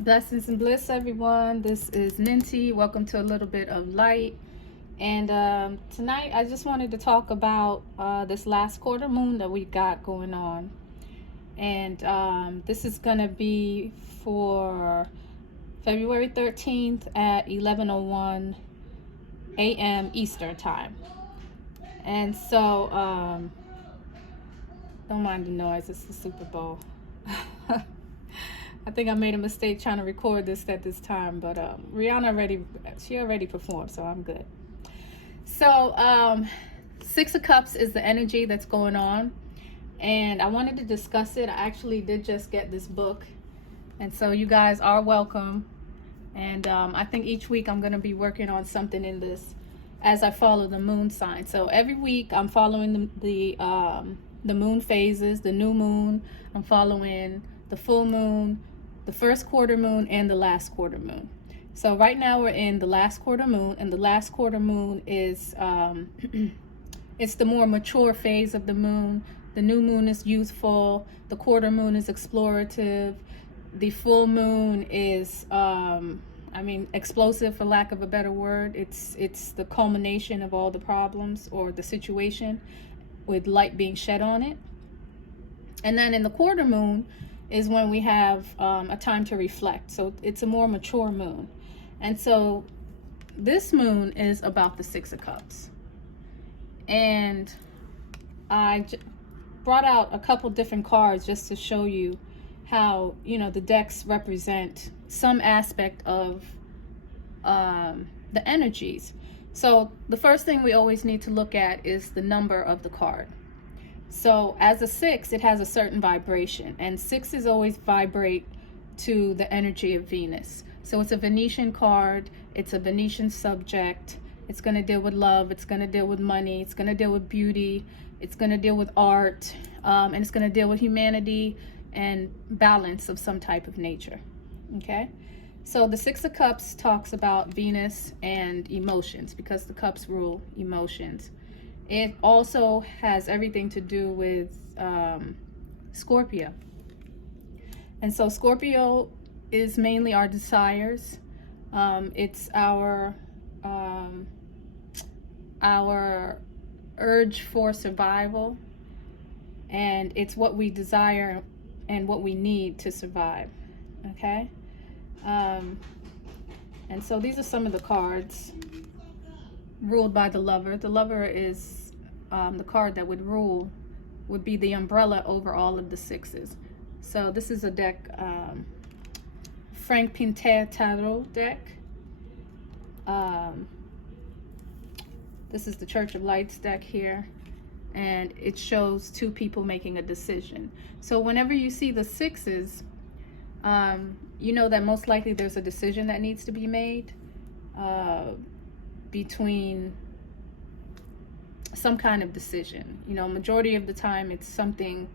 Blessings and bliss, everyone. This is Ninty. Welcome to a little bit of light. And tonight, I just wanted to talk about this last quarter moon that we got going on. And this is going to be for February 13th at 11:01 a.m. Eastern Time. And so, don't mind the noise. It's the Super Bowl. I think I made a mistake trying to record this at this time, but Rihanna already performed, so I'm good. So Six of Cups is the energy that's going on, and I wanted to discuss it. I actually did just get this book, and so you guys are welcome. And I think each week I'm going to be working on something in this as I follow the moon sign. So every week I'm following the moon phases, the new moon. I'm following the full moon, the first quarter moon, and the last quarter moon. So right now we're in the last quarter moon, and the last quarter moon is it's the more mature phase of the moon. The new moon is youthful, the quarter moon is explorative, the full moon is explosive, for lack of a better word. It's the culmination of all the problems or the situation, with light being shed on it. And then in the quarter moon is when we have a time to reflect. So it's a more mature moon. And so this moon is about the Six of Cups. And I brought out a couple different cards just to show you how, the decks represent some aspect of the energies. So the first thing we always need to look at is the number of the card. So as a six, it has a certain vibration, and sixes always vibrate to the energy of Venus. So it's a Venetian card, it's a Venetian subject, it's going to deal with love, it's going to deal with money, it's going to deal with beauty, it's going to deal with art, and it's going to deal with humanity and balance of some type of nature. Okay? So the Six of Cups talks about Venus and emotions, because the cups rule emotions. It also has everything to do with Scorpio. And so Scorpio is mainly our desires. It's our urge for survival. And it's what we desire and what we need to survive. Okay? And so these are some of the cards ruled by the Lover. The Lover is the card that would be the umbrella over all of the sixes. So this is a deck, Frank Pinter Tarot deck. This is the Church of Lights deck here, and it shows two people making a decision. So whenever you see the sixes, you know that most likely there's a decision that needs to be made between some kind of decision. Majority of the time it's something,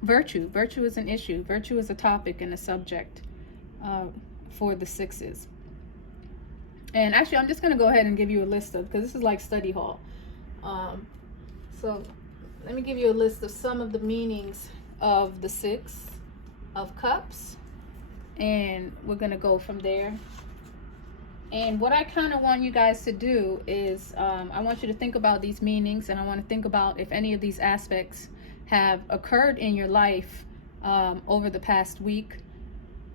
virtue is an issue. Virtue is a topic and a subject for the sixes. And actually, I'm just going to go ahead and give you a list of, because this is like study hall. So let me give you a list of some of the meanings of the Six of Cups, and we're going to go from there. And what I kind of want you guys to do is I want you to think about these meanings, and I want to think about if any of these aspects have occurred in your life over the past week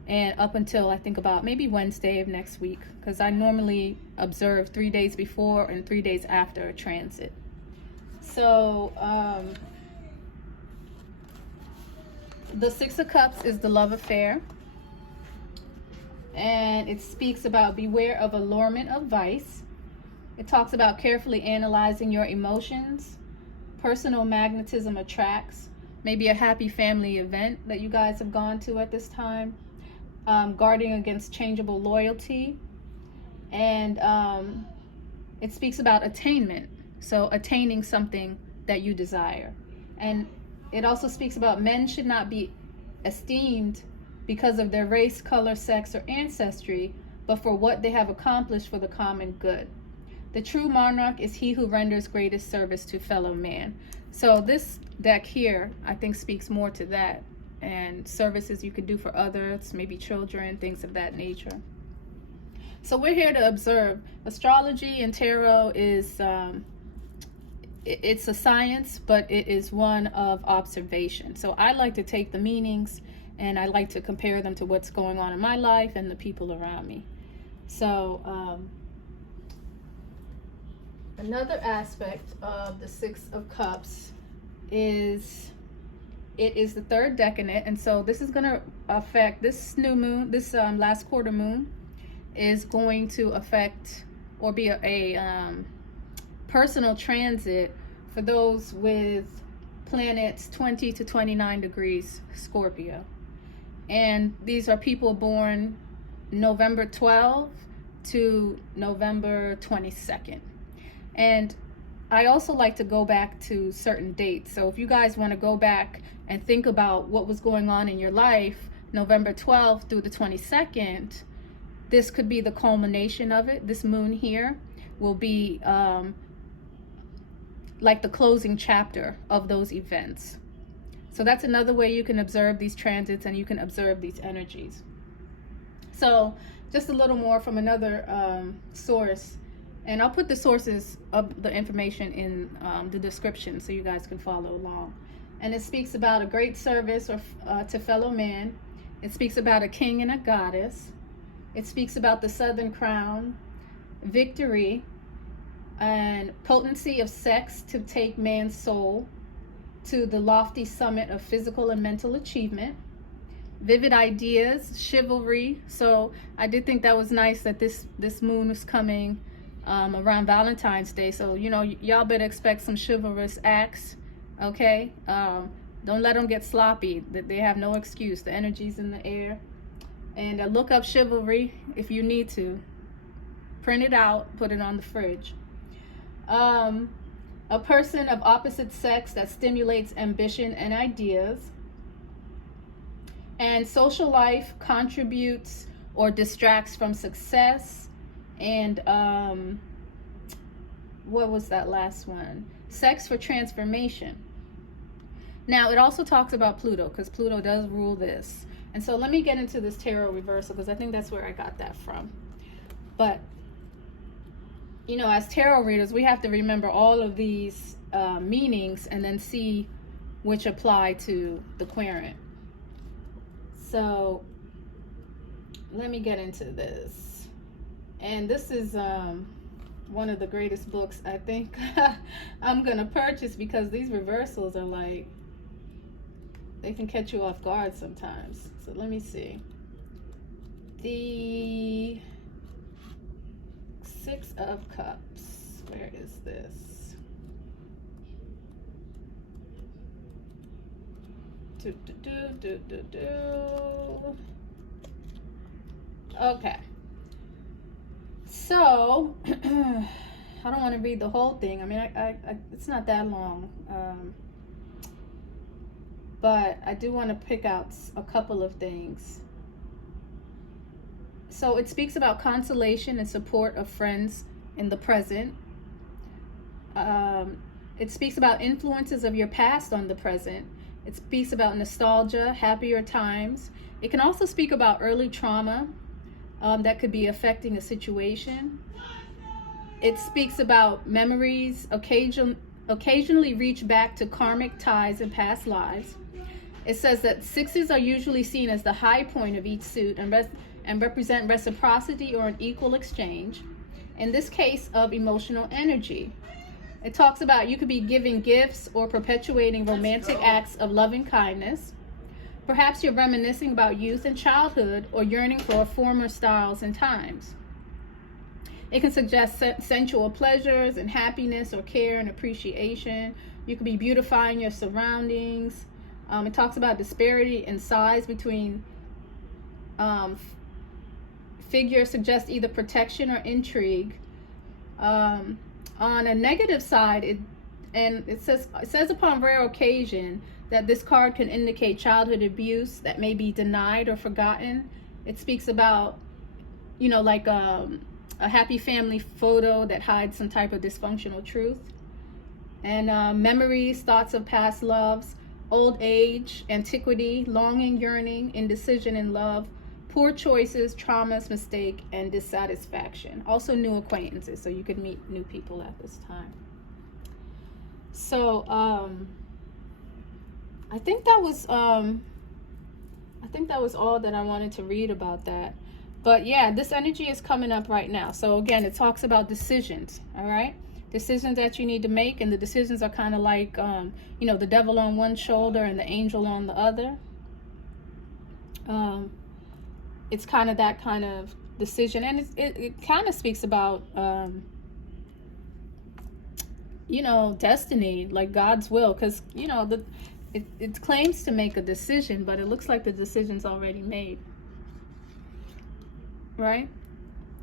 and up until I think about maybe Wednesday of next week, because I normally observe 3 days before and 3 days after a transit. So the Six of Cups is the love affair. And it speaks about beware of allurement of vice. It talks about carefully analyzing your emotions. Personal magnetism attracts. Maybe a happy family event that you guys have gone to at this time. Guarding against changeable loyalty. And it speaks about attainment. So attaining something that you desire. And it also speaks about men should not be esteemed because of their race, color, sex, or ancestry, but for what they have accomplished for the common good. The true monarch is he who renders greatest service to fellow man. So this deck here, I think, speaks more to that. and services you could do for others, maybe children, things of that nature. So we're here to observe. Astrology and tarot is it's a science, but it is one of observation. So I like to take the meanings and I like to compare them to what's going on in my life and the people around me. So another aspect of the Six of Cups is it is the third decanate, and so this is going to affect this new moon. This last quarter moon is going to affect or be a personal transit for those with planets 20 to 29 degrees Scorpio. And these are people born November 12th to November 22nd. And I also like to go back to certain dates. So if you guys want to go back and think about what was going on in your life, November 12th through the 22nd, this could be the culmination of it. This moon here will be like the closing chapter of those events. So that's another way you can observe these transits and you can observe these energies. So just a little more from another source, and I'll put the sources of the information in the description so you guys can follow along. And it speaks about a great service or to fellow man. It speaks about a king and a goddess. It speaks about the southern crown, victory, and potency of sex to take man's soul to the lofty summit of physical and mental achievement, vivid ideas, chivalry. So I did think that was nice that this moon was coming around Valentine's Day. So, you know, y'all better expect some chivalrous acts, okay? Don't let them get sloppy. They have no excuse. The energy's in the air. And look up chivalry if you need to. Print it out, put it on the fridge. A person of opposite sex that stimulates ambition and ideas. And social life contributes or distracts from success. And what was that last one? Sex for transformation. Now, it also talks about Pluto, because Pluto does rule this. And so let me get into this tarot reversal, because I think that's where I got that from. But, you know, as tarot readers, we have to remember all of these meanings and then see which apply to the querent. So let me get into this. And this is one of the greatest books I think I'm going to purchase, because these reversals are like, they can catch you off guard sometimes. So let me see. The Six of Cups. Where is this? Okay. So, I don't want to read the whole thing. I mean, it's not that long. But I do want to pick out a couple of things. So it speaks about consolation and support of friends in the present. It speaks about influences of your past on the present. It speaks about nostalgia, happier times. It can also speak about early trauma that could be affecting a situation. It speaks about memories, occasionally reach back to karmic ties in past lives. It says that sixes are usually seen as the high point of each suit and represent reciprocity or an equal exchange. In this case, of emotional energy. It talks about you could be giving gifts or perpetuating romantic acts of loving kindness. Perhaps you're reminiscing about youth and childhood or yearning for former styles and times. It can suggest sensual pleasures and happiness or care and appreciation. You could be beautifying your surroundings. It talks about disparity in size between figures, suggests either protection or intrigue. On a negative side, it says upon rare occasion that this card can indicate childhood abuse that may be denied or forgotten. It speaks about, you know, like a happy family photo that hides some type of dysfunctional truth. And memories, thoughts of past loves. old age, antiquity, longing, yearning, indecision in love, poor choices, traumas, mistake, and dissatisfaction. Also new acquaintances, so you could meet new people at this time. So I think that was all that I wanted to read about that. But yeah, this energy is coming up right now. So again, it talks about decisions, all right? Decisions that you need to make, and the decisions are kind of like, you know, the devil on one shoulder and the angel on the other. It's kind of that kind of decision, and it kind of speaks about, you know, destiny, like God's will, because, you know, it claims to make a decision, but it looks like the decision's already made, right?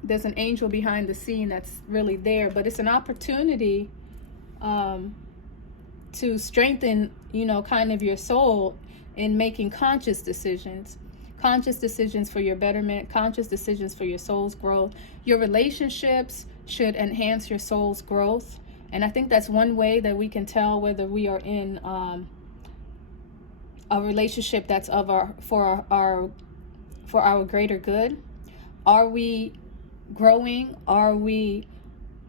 There's an angel behind the scene that's really there, but it's an opportunity to strengthen, you know, kind of your soul in making conscious decisions for your betterment, conscious decisions for your soul's growth. Your relationships should enhance your soul's growth. And I think that's one way that we can tell whether we are in a relationship that's for our greater good. Are we growing? Are we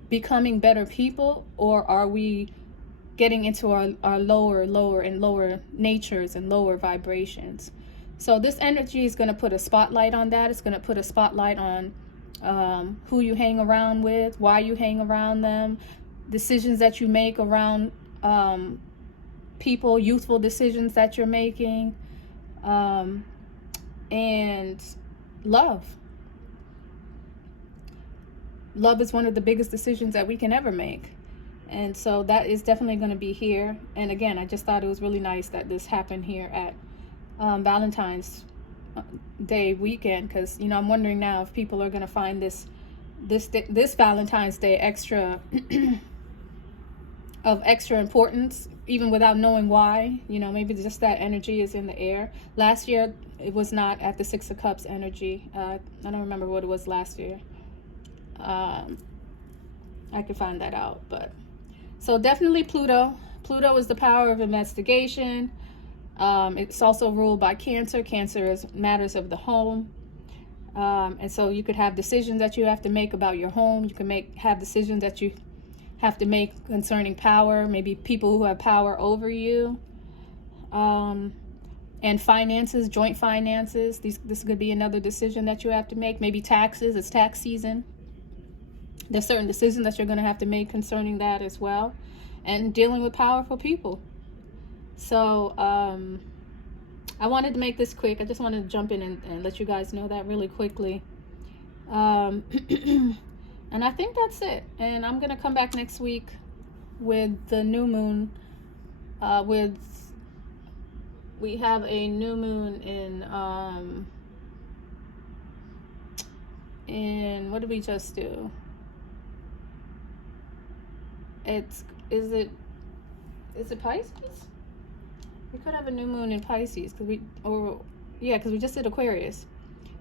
becoming better people? Or are we getting into our lower natures and lower vibrations? So this energy is going to put a spotlight on that. It's going to put a spotlight on who you hang around with, why you hang around them, decisions that you make around people, youthful decisions that you're making, and love. Love is one of the biggest decisions that we can ever make. And so that is definitely going to be here. And again, I just thought it was really nice that this happened here at Valentine's Day weekend, because, you know, I'm wondering now if people are going to find this Valentine's Day extra of extra importance, even without knowing why. You know, maybe just that energy is in the air. Last year, it was not at the Six of Cups energy. I don't remember what it was last year. I could find that out, but so definitely Pluto. Pluto is the power of investigation. It's also ruled by Cancer. Cancer is matters of the home. And so you could have decisions that you have to make about your home. You can have decisions that you have to make concerning power, maybe people who have power over you. And finances, joint finances. This could be another decision that you have to make. Maybe taxes. It's tax season. There's certain decisions that you're going to have to make concerning that as well. And dealing with powerful people. So I wanted to make this quick. I just wanted to jump in and let you guys know that really quickly. And I think that's it. And I'm going to come back next week with the new moon. We have a new moon in what did we just do? Is it Pisces? We could have a new moon in Pisces because we just did Aquarius.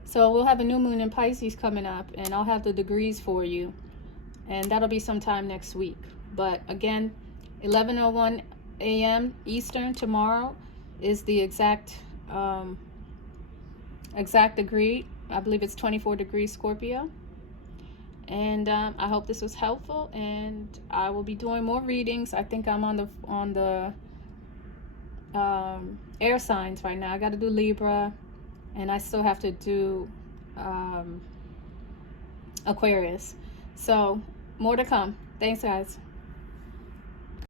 So we'll have a new moon in Pisces coming up, and I'll have the degrees for you, and that'll be sometime next week. But again, 11:01 a.m. Eastern tomorrow is the exact degree. I believe it's 24 degrees Scorpio. And I hope this was helpful, and I will be doing more readings. I think I'm on the air signs right now. I got to do Libra, and I still have to do Aquarius. So more to come. Thanks, guys.